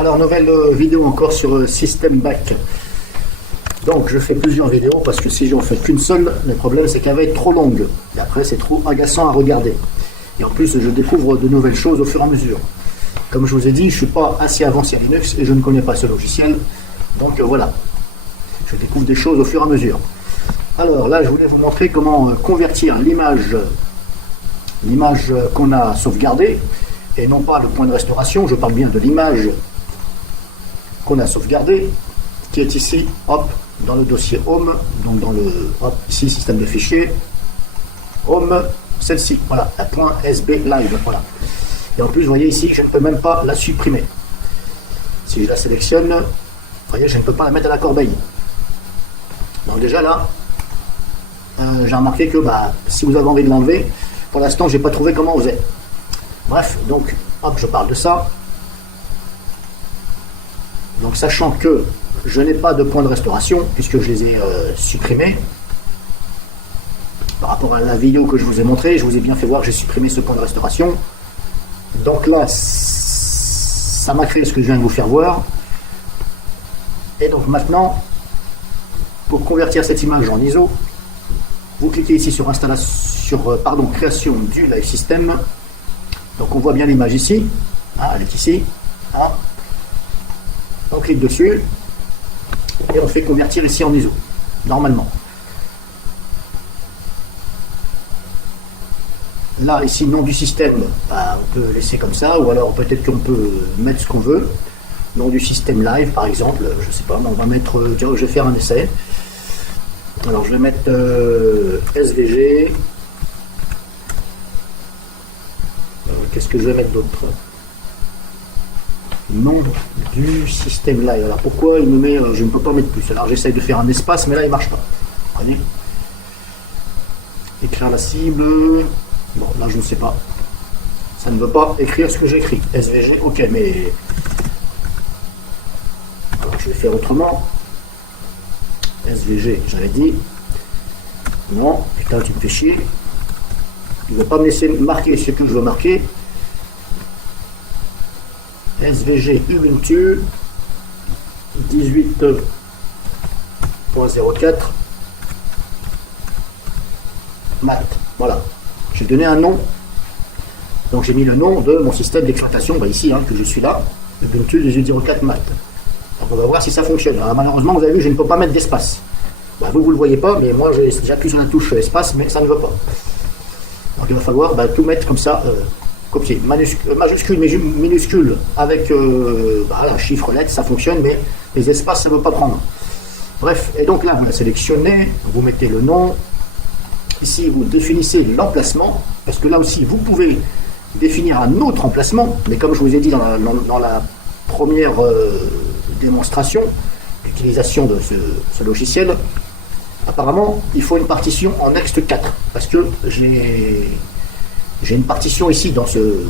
Alors, nouvelle vidéo encore sur System Back. Donc, je fais plusieurs vidéos parce que si j'en fais qu'une seule, le problème c'est qu'elle va être trop longue. Et après, c'est trop agaçant à regarder. Et en plus, je découvre de nouvelles choses au fur et à mesure. Comme je vous ai dit, je ne suis pas assez avancé à Linux et je ne connais pas ce logiciel. Donc voilà, je découvre des choses au fur et à mesure. Alors là, je voulais vous montrer comment convertir l'image qu'on a sauvegardée, et non pas le point de restauration, je parle bien de l'image qu'on a sauvegardée, qui est ici, hop, dans le dossier Home, donc dans le, hop, ici, système de fichiers, Home, celle-ci, voilà, la .sb live, voilà. Et en plus, vous voyez ici, je ne peux même pas la supprimer. Si je la sélectionne, vous voyez, je ne peux pas la mettre à la corbeille. Donc déjà là, j'ai remarqué que si vous avez envie de l'enlever, pour l'instant, je n'ai pas trouvé comment on faisait. Bref, donc, hop, je parle de ça. Donc, sachant que je n'ai pas de point de restauration, puisque je les ai supprimés, par rapport à la vidéo que je vous ai montrée, je vous ai bien fait voir que j'ai supprimé ce point de restauration. Donc là, ça m'a créé ce que je viens de vous faire voir. Et donc maintenant, pour convertir cette image en ISO, vous cliquez ici sur création du live system. Donc on voit bien l'image ici, elle est ici. On clique dessus et on fait convertir ici en ISO, normalement. Là, ici, nom du système, on peut laisser comme ça, ou alors peut-être qu'on peut mettre ce qu'on veut. Nom du système live, par exemple, je ne sais pas, on va mettre, je vais faire un essai. Alors, je vais mettre SVG. Qu'est-ce que je vais mettre d'autre? Nom du système live. Alors, pourquoi il me met, je ne peux pas mettre plus. Alors, j'essaye de faire un espace, mais là, il ne marche pas. Voyez, écrire la cible. Bon, là, je ne sais pas. Ça ne veut pas écrire ce que j'écris. SVG, ok, mais... Alors, je vais faire autrement. SVG, j'avais dit. Non, putain, tu me fais chier. Il ne veut pas me laisser marquer ce que je veux marquer. SVG Ubuntu 18.04 Math. Voilà. J'ai donné un nom. Donc j'ai mis le nom de mon système d'exploitation, ici, que je suis là. Ubuntu 18.04 Math. On va voir si ça fonctionne. Alors, malheureusement, vous avez vu, je ne peux pas mettre d'espace. Vous ne le voyez pas, mais moi j'appuie sur la touche espace, mais ça ne veut pas. Donc il va falloir tout mettre comme ça, copier. Majuscule, minuscule, avec chiffre, lettre, ça fonctionne, mais les espaces, ça ne veut pas prendre. Bref, et donc là, vous la sélectionnez, vous mettez le nom. Ici, vous définissez l'emplacement, parce que là aussi, vous pouvez définir un autre emplacement, mais comme je vous ai dit dans la première démonstration d'utilisation de ce logiciel, apparemment il faut une partition en ext 4 parce que j'ai une partition ici dans ce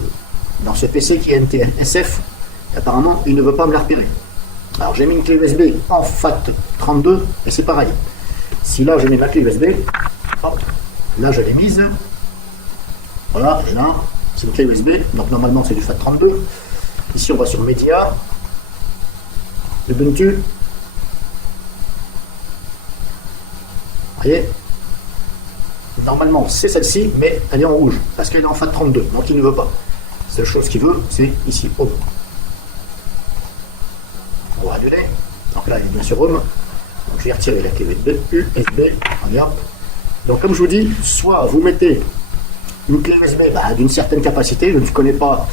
PC qui est NTSF, et apparemment il ne veut pas me la repérer. Alors j'ai mis une clé USB en FAT32 et c'est pareil. Si là je mets ma clé USB, hop, là je l'ai mise, voilà, et là c'est une clé USB, donc normalement c'est du FAT32. Ici on va sur Média, Ubuntu. Vous voyez, normalement c'est celle-ci, mais elle est en rouge parce qu'elle est en FAT32, donc il ne veut pas. La seule chose qu'il veut, c'est ici, Home. On va annuler. Donc là, il est bien sur Home. Donc je vais retirer la clé USB. Regarde. Donc comme je vous dis, soit vous mettez une clé USB d'une certaine capacité, je ne connais pas.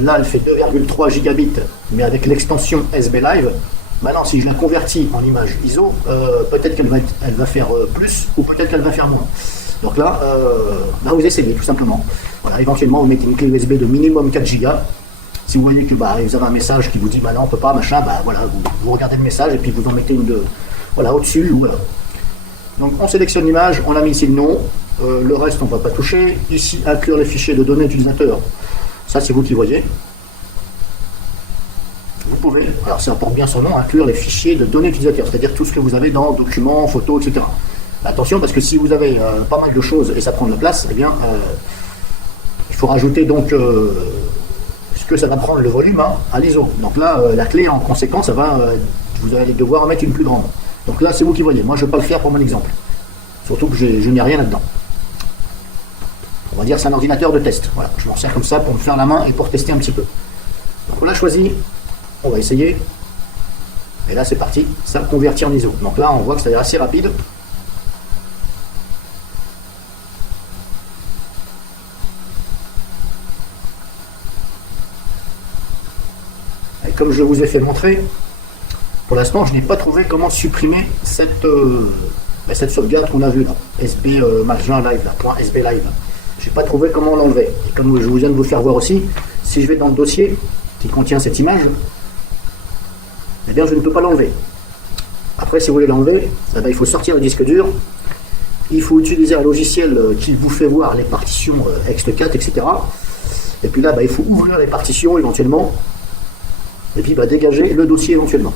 Là, elle fait 2,3 gigabits, mais avec l'extension SB Live. Maintenant, si je la convertis en image ISO, peut-être qu'elle va faire plus, ou peut-être qu'elle va faire moins. Donc là, vous essayez tout simplement. Voilà, éventuellement, vous mettez une clé USB de minimum 4 Go. Si vous voyez que vous avez un message qui vous dit non, on peut pas, machin, voilà, vous regardez le message et puis vous en mettez une au-dessus. Voilà. Donc on sélectionne l'image, on a mis ici le nom, le reste on ne va pas toucher. Ici, inclure les fichiers de données utilisateurs. Ça, c'est vous qui voyez. Vous pouvez, alors ça porte bien son nom, inclure les fichiers de données utilisateurs, c'est-à-dire tout ce que vous avez dans documents, photos, etc. Attention, parce que si vous avez pas mal de choses et ça prend de la place, eh bien, il faut rajouter donc ce puisque ça va prendre le volume hein, à l'ISO. Donc là, la clé en conséquence, vous allez devoir en mettre une plus grande. Donc là, c'est vous qui voyez. Moi, je ne vais pas le faire pour mon exemple. Surtout que je n'ai rien là-dedans. On va dire que c'est un ordinateur de test. Voilà, je m'en sers comme ça pour me faire la main et pour tester un petit peu. Donc on l'a choisi. On va essayer. Et là, c'est parti. Ça convertit en ISO. Donc là, on voit que ça a l'air assez rapide. Et comme je vous ai fait montrer, pour l'instant, je n'ai pas trouvé comment supprimer cette sauvegarde qu'on a vue là. SB machin live, là, .sb live. Je n'ai pas trouvé comment l'enlever. Et comme je viens de vous faire voir aussi, si je vais dans le dossier qui contient cette image, eh bien je ne peux pas l'enlever. Après, si vous voulez l'enlever, eh bien, il faut sortir le disque dur. Il faut utiliser un logiciel qui vous fait voir les partitions ext4, etc. Et puis là, il faut ouvrir les partitions éventuellement. Et puis dégager le dossier éventuellement.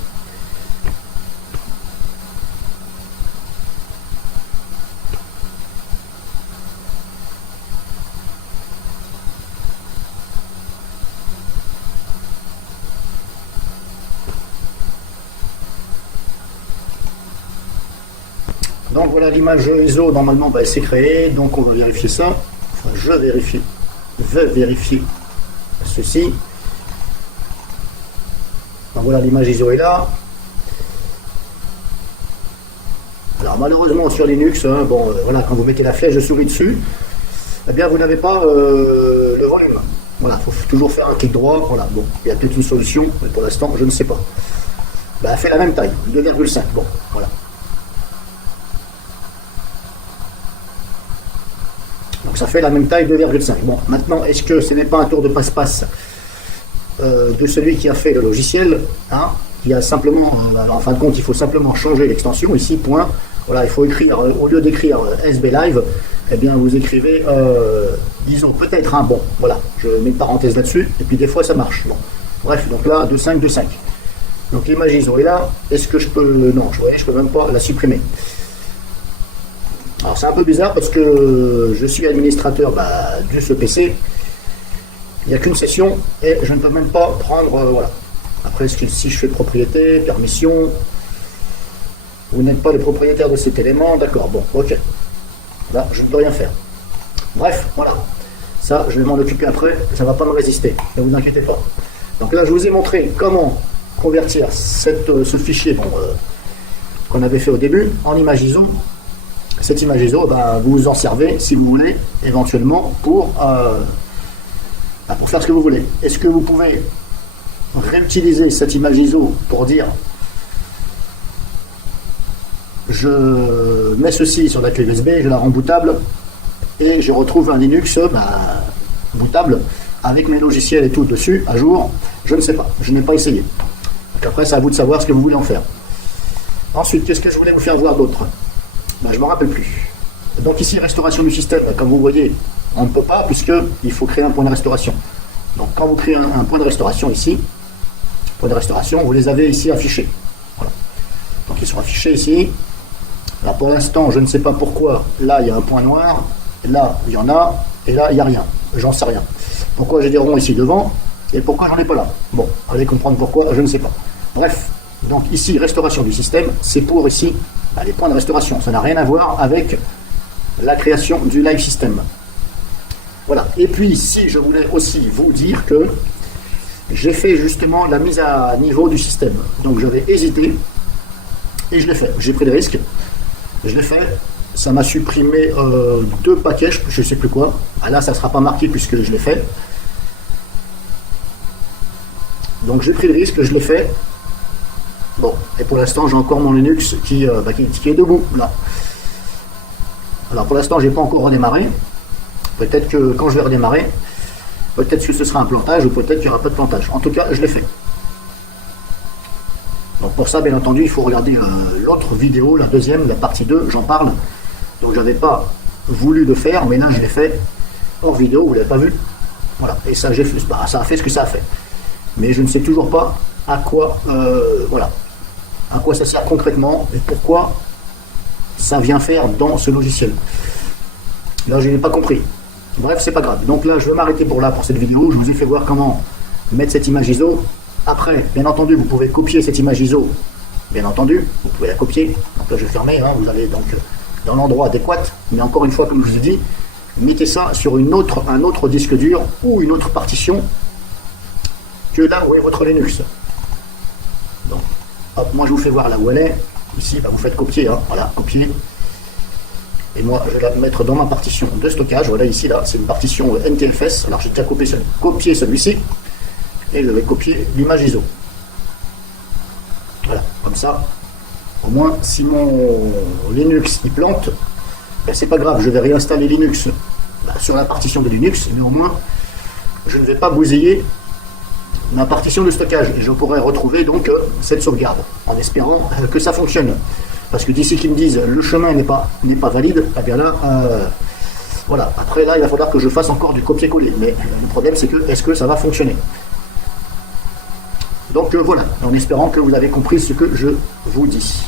Donc voilà l'image ISO, normalement elle s'est créée, donc on va vérifier ça. Enfin, je vais vérifier ceci. Donc voilà l'image ISO est là. Alors malheureusement sur Linux, hein, voilà, quand vous mettez la flèche de souris dessus, eh bien vous n'avez pas le volume. Voilà, il faut toujours faire un clic droit. Voilà, bon, il y a peut-être une solution, mais pour l'instant je ne sais pas. Elle fait la même taille, 2,5. Bon, voilà. Donc ça fait la même taille, 2,5. Bon, maintenant, est-ce que ce n'est pas un tour de passe-passe de celui qui a fait le logiciel hein, qui a simplement, en fin de compte, il faut simplement changer l'extension, ici, point. Voilà, il faut écrire, au lieu d'écrire SB Live, eh bien, vous écrivez, disons, peut-être un bon. Voilà, je mets une parenthèse là-dessus, et puis des fois, ça marche. Bon. Bref, donc là, 2,5, 2,5. Donc l'image ISO est là. Est-ce que je peux... Non, je peux même pas la supprimer. Alors c'est un peu bizarre parce que je suis administrateur de ce PC. Il n'y a qu'une session et je ne peux même pas prendre... voilà. Après, si je fais propriété, permission, vous n'êtes pas le propriétaire de cet élément, d'accord, bon, ok. Là, je ne peux rien faire. Bref, voilà. Ça, je vais m'en occuper après, ça ne va pas me résister, ne vous inquiétez pas. Donc là, je vous ai montré comment convertir ce fichier qu'on avait fait au début en image ISO. Cette image ISO, vous vous en servez, si vous voulez, éventuellement, pour faire ce que vous voulez. Est-ce que vous pouvez réutiliser cette image ISO pour dire je mets ceci sur la clé USB, je la rends bootable et je retrouve un Linux bootable avec mes logiciels et tout dessus à jour? Je ne sais pas, je n'ai pas essayé. Donc après, c'est à vous de savoir ce que vous voulez en faire. Ensuite, qu'est-ce que je voulais vous faire voir d'autre? Je ne me rappelle plus. Donc ici, restauration du système, comme vous voyez, on ne peut pas puisqu'il faut créer un point de restauration. Donc quand vous créez un point de restauration ici, point de restauration, vous les avez ici affichés. Voilà. Donc ils sont affichés ici. Alors pour l'instant, je ne sais pas pourquoi, là il y a un point noir, là il y en a, et là il n'y a rien. J'en sais rien. Pourquoi j'ai des ronds ici devant, et pourquoi j'en ai pas là? Bon, allez comprendre pourquoi, je ne sais pas. Bref, donc ici, restauration du système, c'est pour ici les points de restauration. Ça n'a rien à voir avec la création du live system. Voilà. Et puis ici, je voulais aussi vous dire que j'ai fait justement la mise à niveau du système. Donc j'avais hésité et je l'ai fait. J'ai pris des risques. Je l'ai fait. Ça m'a supprimé 2 paquets, je ne sais plus quoi. Ah là, ça ne sera pas marqué puisque je l'ai fait. Donc j'ai pris le risque, je l'ai fait. Bon, et pour l'instant, j'ai encore mon Linux qui est debout, là. Alors pour l'instant, j'ai pas encore redémarré. Peut-être que quand je vais redémarrer, peut-être que ce sera un plantage ou peut-être qu'il n'y aura pas de plantage. En tout cas, je l'ai fait. Donc pour ça, bien entendu, il faut regarder l'autre vidéo, la deuxième, la partie 2, j'en parle. Donc j'avais pas voulu le faire, mais là je l'ai fait hors vidéo, vous l'avez pas vu. Voilà, et ça, ça a fait ce que ça a fait. Mais je ne sais toujours pas à quoi, voilà, à quoi ça sert concrètement et pourquoi ça vient faire dans ce logiciel. Là, je n'ai pas compris. Bref, c'est pas grave. Donc là, je vais m'arrêter pour cette vidéo. Je vous ai fait voir comment mettre cette image ISO. Après, bien entendu, vous pouvez copier cette image ISO. Bien entendu, vous pouvez la copier. Donc là, je vais fermer. Hein, vous allez donc dans l'endroit adéquat. Mais encore une fois, comme je vous ai dit, mettez ça sur un autre disque dur ou une autre partition que là où est votre Linux. Donc, hop, moi, je vous fais voir là où elle est. Ici, bah, vous faites copier. Hein, voilà, copier. Et moi, je vais la mettre dans ma partition de stockage. Voilà, ici, là, c'est une partition NTFS. Alors, j'ai déjà copié celui-ci. Et je vais copier l'image ISO. Voilà, comme ça, au moins, si mon Linux il plante, ben, c'est pas grave, je vais réinstaller Linux sur la partition de Linux, mais au moins, je ne vais pas bousiller ma partition de stockage. Et je pourrai retrouver donc cette sauvegarde, en espérant que ça fonctionne. Parce que d'ici qu'ils me disent le chemin n'est pas valide, eh bien là, voilà. Après là, il va falloir que je fasse encore du copier-coller. Mais le problème, c'est que est-ce que ça va fonctionner? Donc voilà, en espérant que vous avez compris ce que je vous dis.